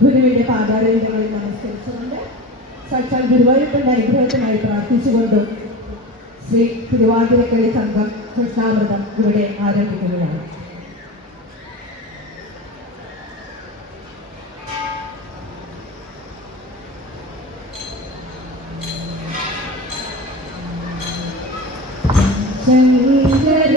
ഗുരുവിന്റെ ആധാരവിധങ്ങളിൽ നമസ്കരിച്ചുകൊണ്ട് സാക്ഷാൽ ഗുരുവായൂരപ്പന്റെ അനുഗ്രഹത്തിനായി പ്രാർത്ഥിച്ചുകൊണ്ടും ശ്രീ തിരുവാതിരക്കളി സംഘം കൃഷ്ണാമൃതം ഇവിടെ ആരംഭിക്കുകയാണ് Thank you.